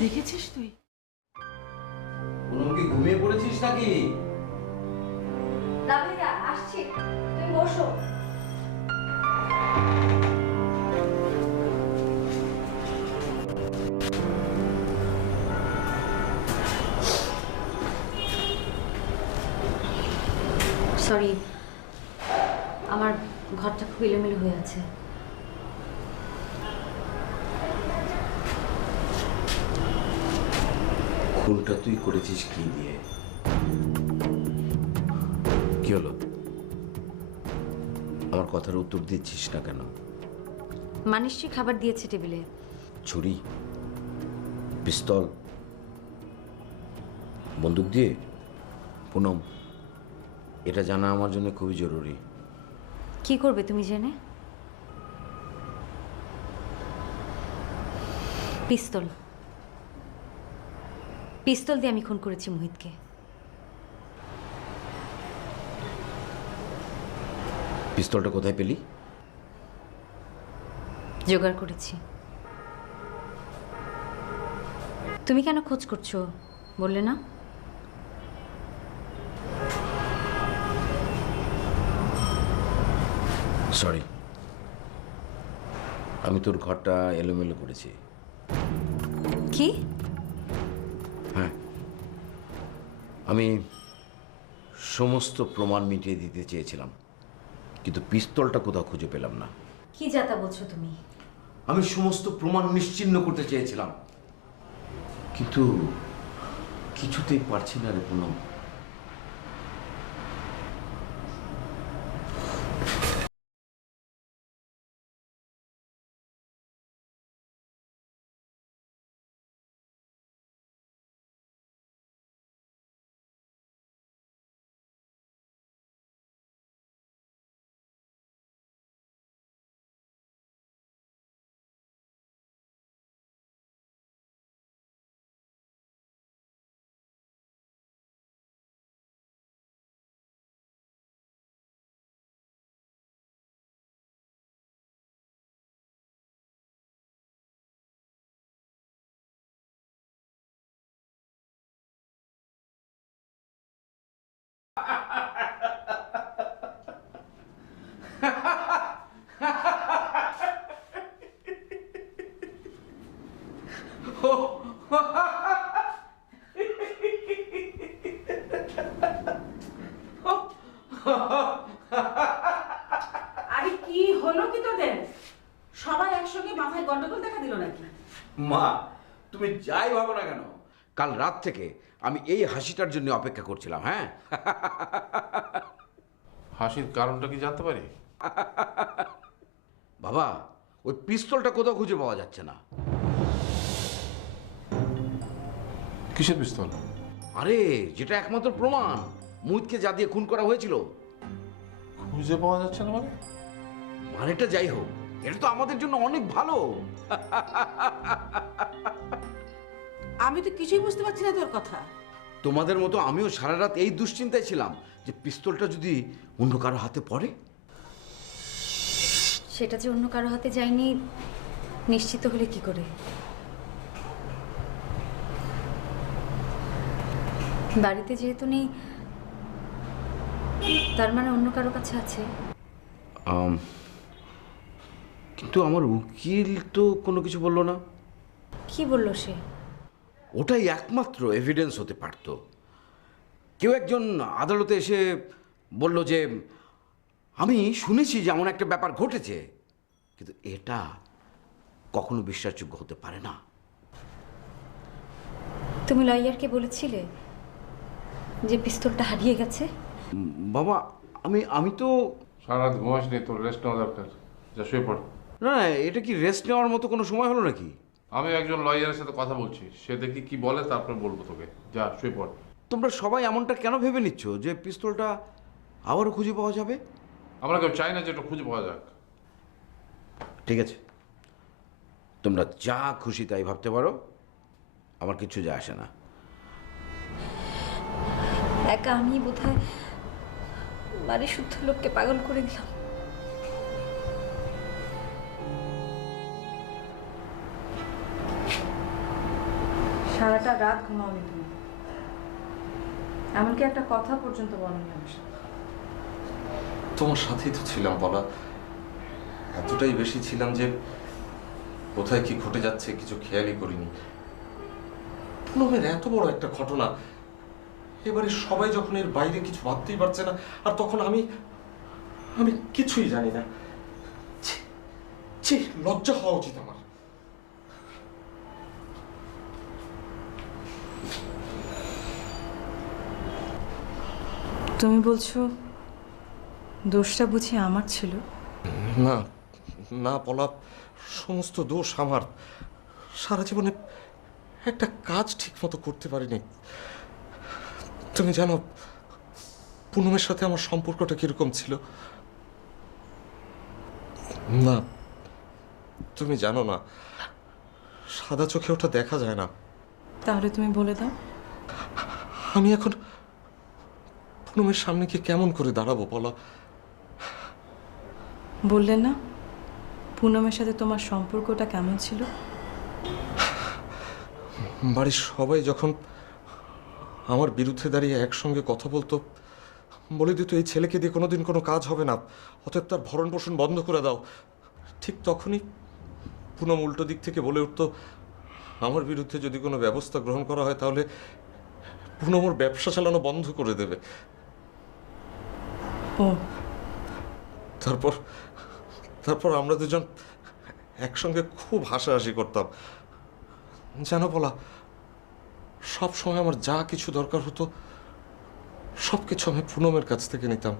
দেখেছিস তুই? পুনম কি ঘুমিয়ে পড়েছিস নাকি? না ভাইয়া, আসছি, তুমি বসো। সরি, আমার ঘরটা খুব এলোমেলো হয়ে আছে। খুনটা তুই করেছিস কি দিয়ে? কি হলো? আমার কথার উত্তর দিচ্ছিস না কেন? মানিসজি খাবার দিয়েছে টেবিলে। ছুরি, পিস্তল, বন্দুক দিয়ে? পুনম, এটা জানা আমার জন্য খুবই জরুরি। কি করবে তুমি জেনে? পিস্তল পিস্তল দিয়ে আমি খুন করেছি মোহিতকে। পিস্তলটা কোথায় পেলি? জোগাড় করেছি। তুমি কেন খোঁজ করছো বললে না? সরি, আমি তোর ঘরটা এলোমেলো করেছি। কি? হ্যাঁ, আমি সমস্ত প্রমাণ মিটিয়ে দিতে চেয়েছিলাম, কিন্তু পিস্তলটা কোথাও খুঁজে পেলাম না। কি যাতা বলছো তুমি? আমি সমস্ত প্রমাণ নিশ্চিহ্ন করতে চেয়েছিলাম, কিন্তু কিছুতেই পারছি না রে পুনম। আরে কি হলো কি তোদের? সবাই একসঙ্গে মাথায় গন্ডগোল দেখা দিল নাকি? মা, তুমি যাই ভাবো না কেন, কাল রাত থেকে আমি এই হাসিটার জন্য অপেক্ষা করছিলাম। হ্যাঁ, হাসির কারণটা কি জানতে পারি? বাবা, ওই পিস্তলটা কোথাও খুঁজে পাওয়া যাচ্ছে না। কিসের পিস্তল? আরে, যেটা একমাত্র প্রমাণ মুহিতকে যা দিয়ে খুন করা হয়েছিল। খুঁজে পাওয়া যাচ্ছে না মানে? মানেটা যাই হোক, এটা তো আমাদের জন্য অনেক ভালো। আমি তো কিছুই বুঝতে পারছি না তোর কথা। তোমাদের মতো আমিও সারা রাত এই দুশ্চিন্তায় ছিলাম যে পিস্তলটা যদি অন্য কারো হাতে পড়ে। সেটা যে অন্য কারো হাতে যায়নি নিশ্চিত হলে কি করে? বাড়িতে যেহেতু নেই, তার মানে অন্য কারো কাছে আছে। কিন্তু আমার উকিল তো কোনো কিছু বললো না। কি বললো সে? ওটাই একমাত্র এভিডেন্স হতে পারত। কেউ একজন আদালতে এসে বলল যে আমি শুনেছি যে এমন একটা ব্যাপার ঘটেছে, কিন্তু এটা কখনো বিশ্বাসযোগ্য হতে পারে না। তুমি লয়ারকে বলেছিলে যে পিস্তলটা হারিয়ে গেছে? বাবা, আমি তো সারা রাত ঘুমাস নেই, তোর রেস্ট নেওয়া দরকার। যা শুয়ে পড়। না, এটা কি রেস্ট নেওয়ার মতো কোনো সময় হলো নাকি? আমি একজন লয়ারের সাথে কথা বলছি, সে দেখি কি বলে তারপর বলবো তোকে। যা শুয়ে পড়। তোমরা সবাই এমনটা কেন ভেবে নিচ্ছ যে পিস্তলটা আবারও খুঁজে পাওয়া যাবে? আমরা কেউ চাই না যে এটা খুঁজে পাওয়া যাক। ঠিক আছে, তোমরা যা খুশি তাই ভাবতে পারো, আমার কিছু যায় আসে না। একা আমি বোধহয় বাড়ি শুদ্ধ লোককে পাগল করে দিলাম। সারাটা রাত ঘুমাওনি তুমি, এমনকি একটা কথা পর্যন্ত বলোনি আমার সাথে। তোমার সাথেই তো ছিলাম বলা, এতটাই বেশি ছিলাম যে কোথায় কি ঘটে যাচ্ছে কিছু খেয়ালই করিনি। পুনমের এত বড় একটা ঘটনা, এবারে সবাই যখন এর বাইরে কিছু ভাবতেই পারছে না, আর তখন আমি আমি কিছুই জানি না। ছি, ছি, লজ্জা হওয়া উচিত আমার। তুমি বলছো দোষটা বুঝি আমার ছিল? না না পলা, সমস্ত দোষ আমার। সারা জীবনে একটা কাজ ঠিক মতো করতে পারিনি। তুমি জানো পুনমের সাথে আমার সম্পর্কটা কিরকম ছিল? না, তুমি জানো না, সাদা চোখে ওটা দেখা যায় না। তাহলে তুমি বলে দাও। আমি এখন পুনমের সামনে গিয়ে কেমন করে দাঁড়াবো বলো? বললে না পুনমের সাথে তোমার সম্পর্কটা কেমন ছিল? বাড়ির সবাই যখন আমার বিরুদ্ধে দাঁড়িয়ে একসঙ্গে কথা বলতো, বলে দিত এই ছেলেকে দিয়ে কোনোদিন কোনো কাজ হবে না, অতএব তার ভরণ পোষণ বন্ধ করে দাও, ঠিক তখনই পুনম উল্টো দিক থেকে বলে উঠতো আমার বিরুদ্ধে যদি কোনো ব্যবস্থা গ্রহণ করা হয় তাহলে পুনম ওর ব্যবসা চালানো বন্ধ করে দেবে। ও, তারপর তারপর আমরা দুজন একসঙ্গে খুব হাসাহাসি করতাম। জানো বলা, সব সময় আমার যা কিছু দরকার হতো সব কিছু আমি পুনমের কাছ থেকে নিতাম।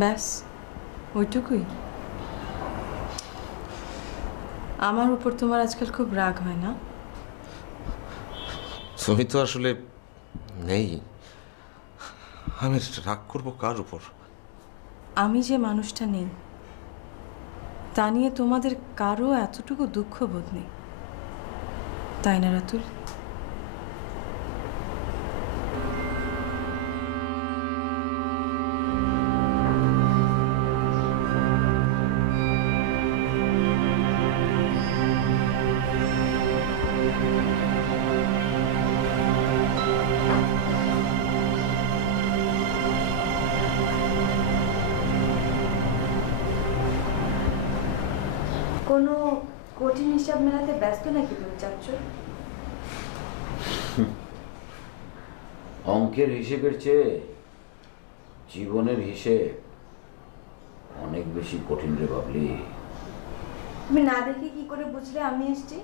ব্যাস ওইটুকুই? আমার উপর তোমার আজকাল খুব রাগ হয় না? তুমি তো আসলে নেই, আমি রাগ করবো কার উপর? আমি যে মানুষটা নেই তা নিয়ে তোমাদের কারো এতটুকু দুঃখ বোধ নেই, তাই না রাতুল? কোনো কঠিন হিসাব মেলাতে ব্যস্ত নাকি তুমি চাচ্ছ? অঙ্কের হিসেবের চেয়ে জীবনের হিসেব অনেক বেশি কঠিন রে বাবলি। তুমি না দেখে কি করে বুঝলে আমি এসেছি?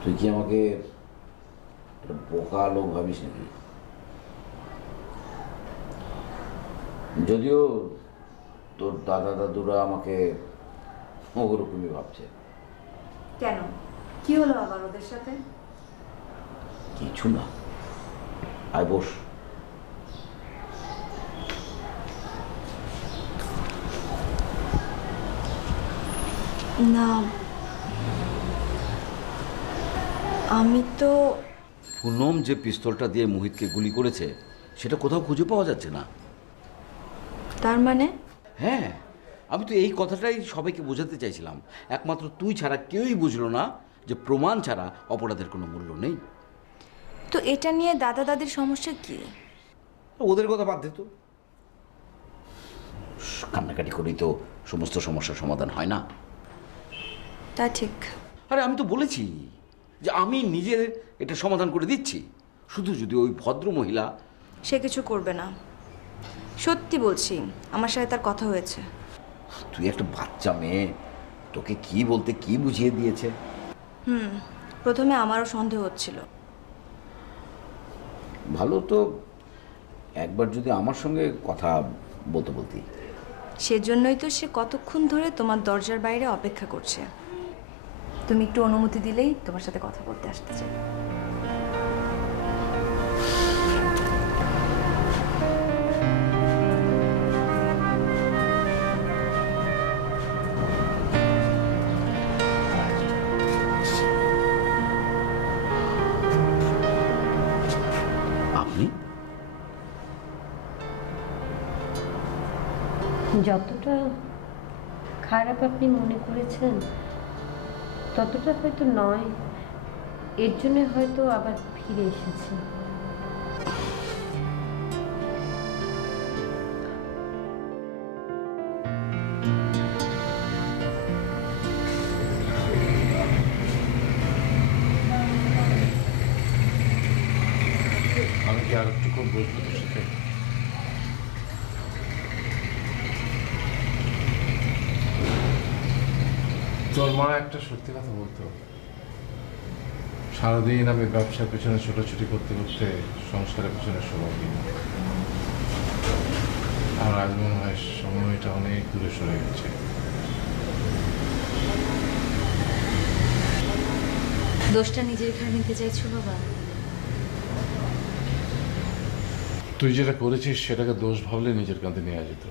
তুই কি আমাকে একটা বোকা লোক ভাবিস নাকি? যদিও তোর দাদা দাদুরা আমাকে ওরকমই ভাবছে। কেন, কি হলো আবার ওদের সাথে? কিছু না, আয় বস। না, আমি তো পুনম যে পিস্তলটা দিয়ে মোহিতকে গুলি করেছে সেটা কোথাও খুঁজে পাওয়া যাচ্ছে না। তার মানে? হ্যাঁ, আমি তো এই কথাটাই সবাইকে বোঝাতে চাইছিলাম। একমাত্র তুই ছাড়া কেউই বুঝলো না যে প্রমাণ ছাড়া অপরাধের কোনো মূল্য নেই। তো এটা নিয়ে দাদা দাদির সমস্যা কি? ওদের কথা বাদ দে তো, কান্নাকাটি করেই তো সমস্ত সমস্যার সমাধান হয় না। তা ঠিক। আরে আমি তো বলেছি যে আমি নিজে এটা সমাধান করে দিচ্ছি, শুধু যদি ওই ভদ্র মহিলা। সে কিছু করবে না, সত্যি বলছি, আমার সাথে তার কথা হয়েছে। তুই একটা বাচ্চা মেয়ে, তোকে কি বলতে কি বুঝিয়ে দিয়েছে? প্রথমে আমারও সন্দেহ হচ্ছিল। ভালো তো, একবার যদি আমার সঙ্গে কথা বলতে সেজন্যই তো সে কতক্ষণ ধরে তোমার দরজার বাইরে অপেক্ষা করছে। তুমি একটু অনুমতি দিলেই তোমার সাথে কথা বলতে আসতে চাই। আপনি যতটা খারাপ আপনি মনে করেছেন ততটা হয়তো নয়, এর জন্য হয়তো আবার ফিরে এসেছি। আমি কি আর একটু খুব বসবো তোর সাথে? তোর মা একটা সত্যি কথা বলতো, সারাদিন আমি ব্যবসার পেছনে ছোটাছুটি করতে করতে সংসারের পেছনে সময় দিই। আর আজ মনে হয় সময়টা অনেক দূরে সরে গেছে। দোষটা নিজের ঘাড়ে নিতে চাইছো বাবা? তুই যেটা করেছিস সেটাকে দোষ ভাবলে নিজের কাঁধে নেওয়া যেত।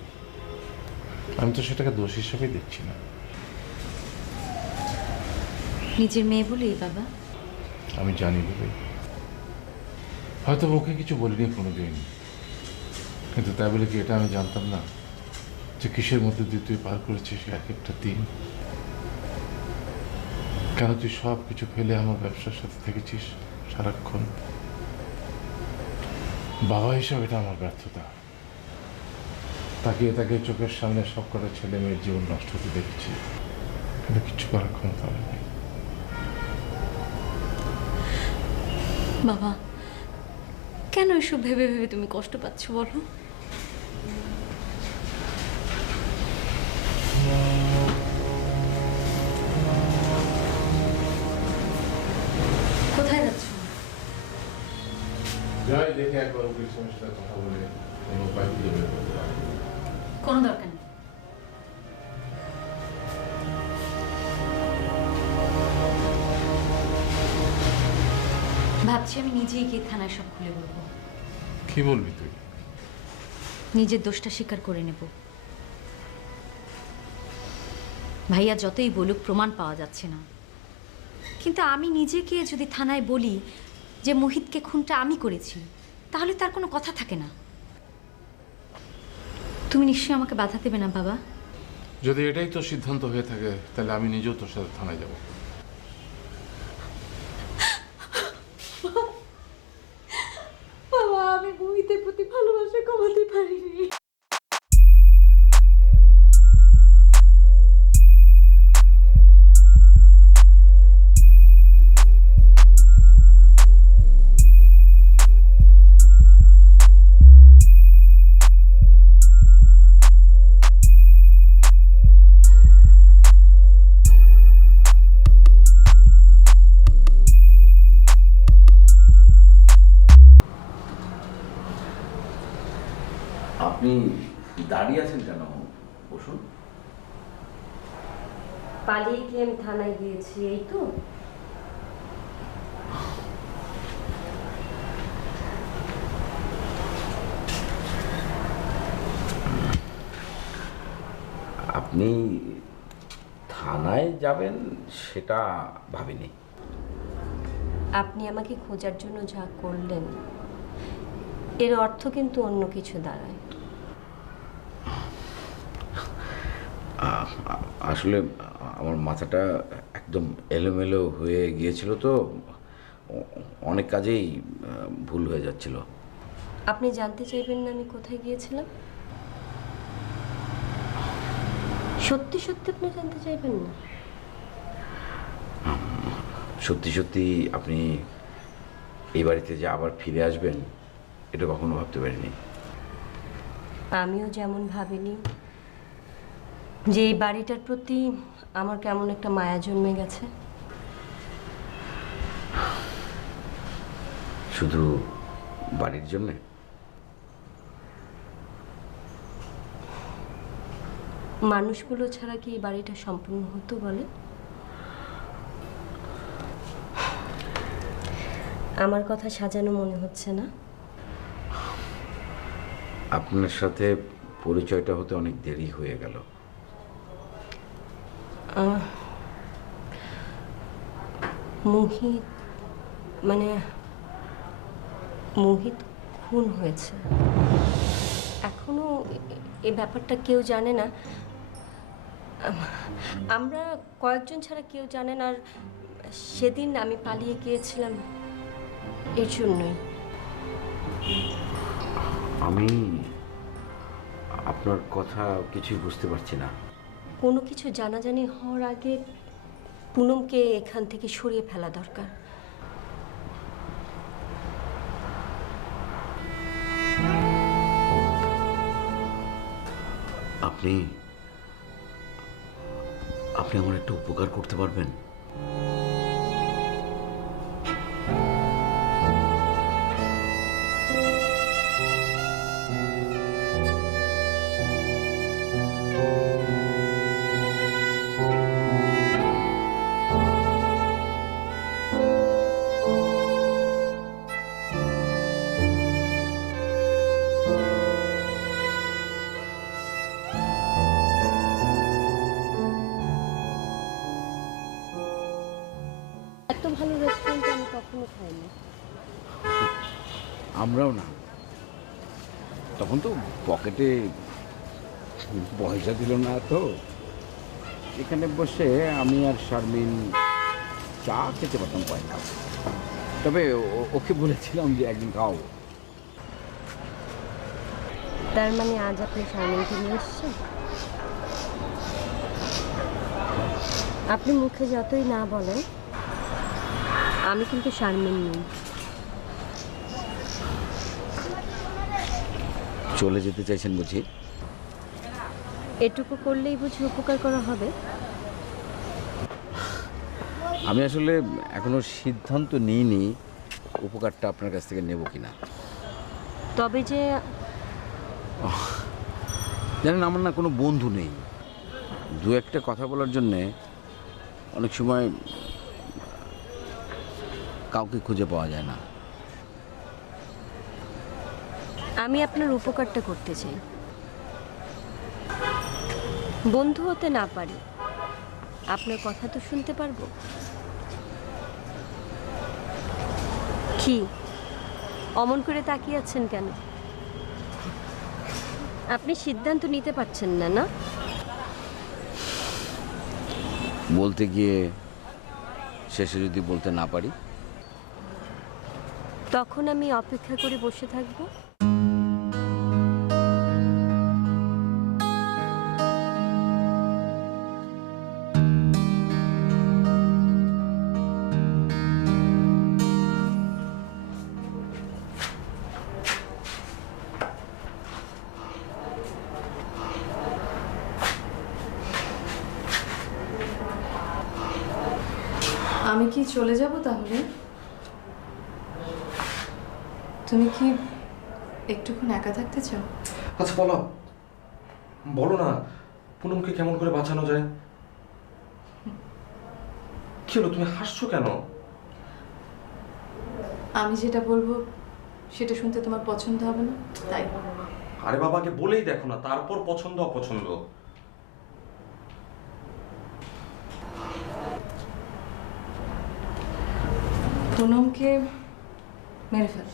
আমি তো সেটাকে দোষ হিসেবেই দেখছি না। নিজের মেয়ে বলেই বাবা? আমি জানি বলে হয়তো মুখে কিছু বলিনি কোনোদিন, কিন্তু তাই বলে কি এটা আমি জানতাম না যে কিসের মধ্যে দিয়ে তুই পার করেছিস এক একটা দিন? কেন তুই সব কিছু ফেলে আমার ব্যবসার সাথে থেকেছিস সারাক্ষণ? বাবা হিসাবে এটা আমার ব্যর্থতা। তাকিয়ে তাকিয়ে চোখের সামনে সব কটা ছেলে মেয়ের জীবন নষ্ট হতে দেখেছি, কিন্তু কিচ্ছু করার ক্ষমতা আমার নেই। বাবা, কেন এসব ভেবে ভেবে তুমি কষ্ট পাচ্ছ বলো? কোথায় যাচ্ছ? যাই দেখে একবার ওকে সমস্যার কথা বলে কোনো উপায় খুঁজে বের করতে পারি। কোনো দরকার নেই। ভাবছি আমি নিজেই গিয়ে থানায় সব খুলে বলবো। কি বলবি তুই? নিজের দোষটা স্বীকার করে নেব। ভাইয়া যতই বলুক প্রমাণ পাওয়া যাচ্ছে না, কিন্তু আমি নিজেকে যদি থানায় বলি যে মোহিতকে খুনটা আমি করেছি, তাহলে তার কোনো কথা থাকে না। তুমি নিশ্চয়ই আমাকে বাধা দেবে না বাবা? যদি এটাই তোর সিদ্ধান্ত হয়ে থাকে তাহলে আমি নিজেও তোর সাথে থানায় যাব। বাবা, আমি মোহিতের প্রতি ভালোবাসা কমাতে পারিনি। আপনি দাঁড়িয়ে আছেন কেন? বসুন। পালিয়ে গিয়ে আমি থানায় গিয়েছি, এই তো। আপনি থানায় যাবেন সেটা ভাবিনি। আপনি আমাকে খোঁজার জন্য যা করলেন, এর অর্থ কিন্তু অন্য কিছু দাঁড়ায়। আসলে আমার মাথাটা একদম এলোমেলো হয়ে গিয়েছিল, তো অনেক কাজেই ভুল হয়ে যাচ্ছিল। আপনি জানতে চাইবেন না আমি কোথায় গিয়েছিলাম? সত্যি সত্যি আপনি জানতে চাইবেন না? সত্যি সত্যি আপনি এই বাড়িতে যে আবার ফিরে আসবেন এটা কখনো ভাবতে পারিনি। আমিও যেমন ভাবিনি যে এই বাড়িটার প্রতি আমার কেমন একটা মায়া জন্মে গেছে। শুধু বাড়ির জন্যে? মানুষগুলো ছাড়া কি এই বাড়িটা সম্পূর্ণ হতো বলে? আমার কথা সাজানো মনে হচ্ছে না? আপনার সাথে পরিচয়টা হতে অনেক দেরি হয়ে গেল। মোহিত, মানে মোহিত খুন হয়েছে। এখনো এই ব্যাপারটা কেউ জানে না। আমরা কয়েকজন ছাড়া কেউ জানেন। আর সেদিন আমি পালিয়ে গিয়েছিলাম এর জন্যই। আমি আপনার কথা কিছুই বুঝতে পারছি না। কোনো কিছু জানাজানি হওয়ার আগে পুনমকে এখান থেকে সরিয়ে ফেলা দরকার। আপনি আপনি আমার একটা উপকার করতে পারবেন? এত ভালো রেস্টুরেন্টে আমি কখনো খাইনি। আমরাও না। তখন তো পকেটে পয়সা দিল না, তো এখানে বসে আমি আর শারমিন চা খেতে পারতাম পয়সা। তবে ওকে বলেছিলাম যে একদিন খাওয়াবো। তার মানে আজ আপনি শারমিনকে নিয়ে এসেছেন? আপনি মুখে যতই না বলেন, আমি কিন্তু শারমিন নই। চলে যেতে চাইছেন বুঝি? এটুকু করলেই বুঝি উপকার করা হবে? আমি আসলে এখনো সিদ্ধান্ত নিইনি উপকারটা আপনার কাছ থেকে নেব কিনা। তবে যে জানেন, আমার না কোনো বন্ধু নেই। দু একটা কথা বলার জন্যে অনেক সময় কাউকে খুঁজে পাওয়া যায় না। আমি আপনার উপকারটা করতে চাই। বন্ধু হতে না পারি, আপনার কথা তো শুনতে পারবো। কি অমন করে তাকিয়ে আছেন কেন? আপনি সিদ্ধান্ত নিতে পারছেন না, না? বলতে গিয়ে শেষে যদি বলতে না পারি? তখন আমি অপেক্ষা করে বসে থাকবো। আমি কি চলে যাব তাহলে? তুমি কি একটুক্ষণ একা থাকতে চাও? আচ্ছা বলো, বলো না পুনমকে কেমন করে বাঁচানো যায়। কি হলো, তুমি হাসছো কেন? আমি যেটা বলবো সেটা শুনতে তোমার পছন্দ হবে না, তাই। আরে বাবাকে বলেই দেখো না, তারপর পছন্দ অপছন্দ। পুনমকে মেরে ফেল।